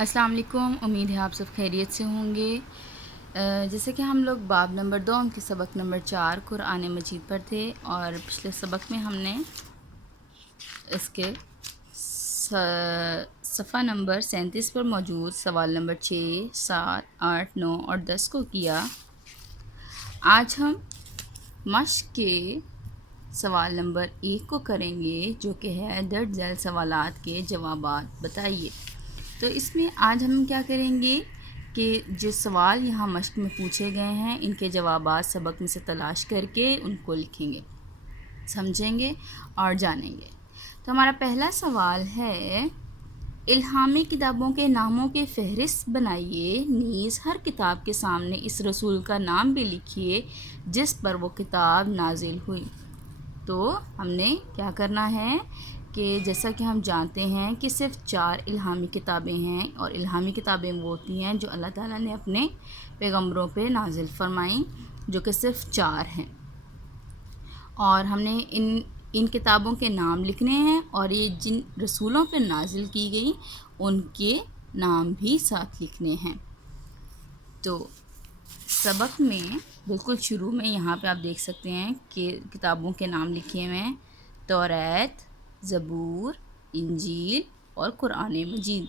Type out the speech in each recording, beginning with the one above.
السلام علیکم، امید ہے آپ سب خیریت سے ہوں گے۔ جیسے کہ ہم لوگ باب نمبر 2 ان کے سبق نمبر 4 قرآن مجید پر تھے، اور پچھلے سبق میں ہم نے اس کے صفحہ نمبر 37 پر موجود سوال نمبر 6، 7، 8، 9 اور 10 کو کیا۔ آج ہم مشق کے سوال نمبر 1 کو کریں گے، جو کہ ہے درج ذیل سوالات کے جوابات بتائیے۔ تو اس میں آج ہم کیا کریں گے کہ جو سوال یہاں مشق میں پوچھے گئے ہیں ان کے جوابات سبق میں سے تلاش کر کے ان کو لکھیں گے، سمجھیں گے اور جانیں گے۔ تو ہمارا پہلا سوال ہے، الہامی کتابوں کے ناموں کے فہرست بنائیے، نیز ہر کتاب کے سامنے اس رسول کا نام بھی لکھیے جس پر وہ کتاب نازل ہوئی۔ تو ہم نے کیا کرنا ہے کہ جیسا کہ ہم جانتے ہیں کہ صرف 4 الہامی کتابیں ہیں، اور الہامی کتابیں وہ ہوتی ہیں جو اللہ تعالیٰ نے اپنے پیغمبروں پہ نازل فرمائیں، جو کہ صرف 4 ہیں، اور ہم نے ان کتابوں کے نام لکھنے ہیں، اور یہ جن رسولوں پہ نازل کی گئی ان کے نام بھی ساتھ لکھنے ہیں۔ تو سبق میں بالکل شروع میں یہاں پہ آپ دیکھ سکتے ہیں کہ کتابوں کے نام لکھے ہوئے ہیں، توریت، زبور، انجیل اور قرآن مجید۔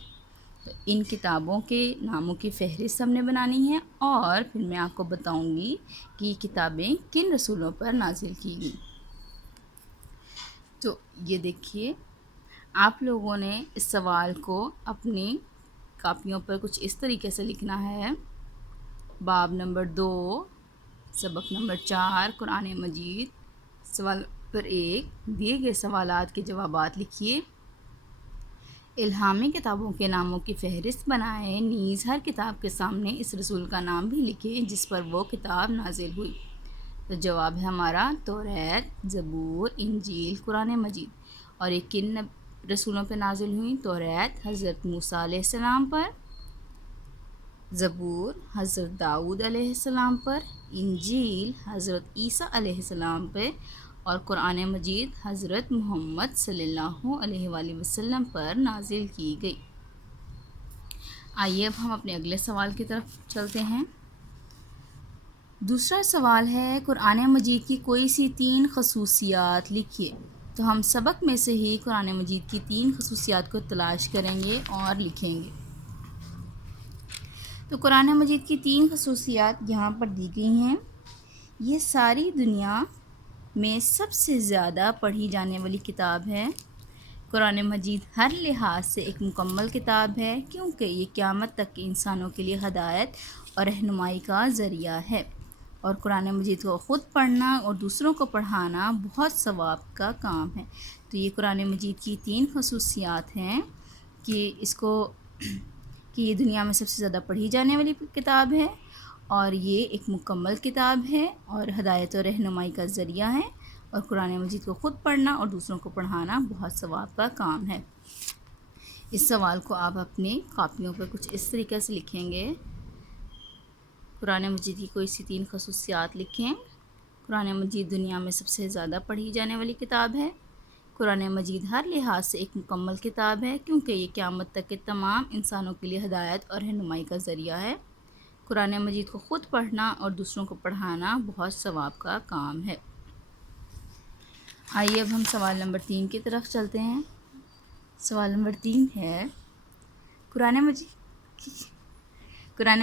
تو ان کتابوں کے ناموں کی فہرست ہم نے بنانی ہے، اور پھر میں آپ کو بتاؤں گی کہ یہ کتابیں کن رسولوں پر نازل کی گئیں۔ تو یہ دیکھیے، آپ لوگوں نے اس سوال کو اپنی کاپیوں پر کچھ اس طریقے سے لکھنا ہے۔ باب نمبر 2 سبق نمبر 4 قرآن مجید، سوال نمبر 1 دیے گئے سوالات کے جوابات لکھیے۔ الہامی کتابوں کے ناموں کی فہرست بنائیں، نیز ہر کتاب کے سامنے اس رسول کا نام بھی لکھیں جس پر وہ کتاب نازل ہوئی۔ تو جواب ہے ہمارا توریت، زبور، انجیل، قرآن مجید۔ اور یہ کن رسولوں پہ نازل ہوئی؟ توریت حضرت موسیٰ علیہ السلام پر، زبور حضرت داؤد علیہ السلام پر، انجیل حضرت عیسیٰ علیہ السلام پہ، اور قرآن مجید حضرت محمد صلی اللہ علیہ وآلہ وسلم پر نازل کی گئی۔ آئیے اب ہم اپنے اگلے سوال کی طرف چلتے ہیں۔ دوسرا سوال ہے، قرآن مجید کی کوئی سی 3 خصوصیات لکھیے۔ تو ہم سبق میں سے ہی قرآن مجید کی 3 خصوصیات کو تلاش کریں گے اور لکھیں گے۔ تو قرآن مجید کی 3 خصوصیات یہاں پر دی گئی ہیں۔ یہ ساری دنیا میں سب سے زیادہ پڑھی جانے والی کتاب ہے۔ قرآن مجید ہر لحاظ سے ایک مکمل کتاب ہے، کیونکہ یہ قیامت تک کے انسانوں کے لیے ہدایت اور رہنمائی کا ذریعہ ہے، اور قرآن مجید کو خود پڑھنا اور دوسروں کو پڑھانا بہت ثواب کا کام ہے۔ تو یہ قرآن مجید کی 3 خصوصیات ہیں کہ یہ دنیا میں سب سے زیادہ پڑھی جانے والی کتاب ہے، اور یہ ایک مکمل کتاب ہے اور ہدایت و رہنمائی کا ذریعہ ہے، اور قرآن مجید کو خود پڑھنا اور دوسروں کو پڑھانا بہت ثواب کا کام ہے۔ اس سوال کو آپ اپنی کاپیوں پر کچھ اس طریقے سے لکھیں گے۔ قرآن مجید کی کوئی سی 3 خصوصیات لکھیں۔ قرآن مجید دنیا میں سب سے زیادہ پڑھی جانے والی کتاب ہے۔ قرآن مجید ہر لحاظ سے ایک مکمل کتاب ہے، کیونکہ یہ قیامت تک کے تمام انسانوں کے لیے ہدایت اور رہنمائی کا ذریعہ ہے۔ قرآن مجید کو خود پڑھنا اور دوسروں کو پڑھانا بہت ثواب کا کام ہے۔ آئیے اب ہم سوال نمبر 3 کی طرف چلتے ہیں۔ سوال نمبر 3 ہے، قرآن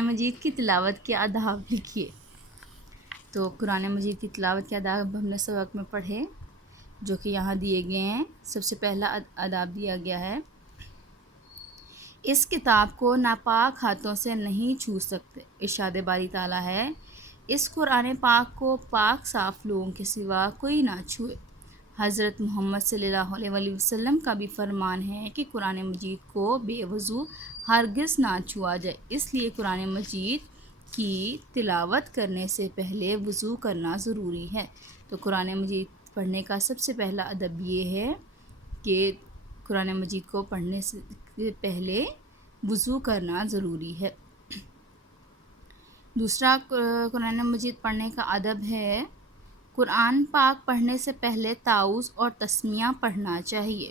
مجید کی تلاوت کے آداب لکھیے۔ تو قرآن مجید کی تلاوت کے آداب ہم نے سبق میں پڑھے، جو کہ یہاں دیے گئے ہیں۔ سب سے پہلا آداب دیا گیا ہے، اس کتاب کو ناپاک ہاتھوں سے نہیں چھو سکتے۔ ارشاد باری تعالیٰ ہے، اس قرآن پاک کو پاک صاف لوگوں کے سوا کوئی نہ چھوئے۔ حضرت محمد صلی اللہ علیہ وآلہ وسلم کا بھی فرمان ہے کہ قرآن مجید کو بے وضو ہرگز نہ چھوا جائے، اس لیے قرآن مجید کی تلاوت کرنے سے پہلے وضو کرنا ضروری ہے۔ تو قرآن مجید پڑھنے کا سب سے پہلا ادب یہ ہے کہ قرآن مجید کو پڑھنے سے پہلے وضو کرنا ضروری ہے۔ دوسرا قرآن مجید پڑھنے کا ادب ہے، قرآن پاک پڑھنے سے پہلے تعوذ اور تسمیہ پڑھنا چاہیے۔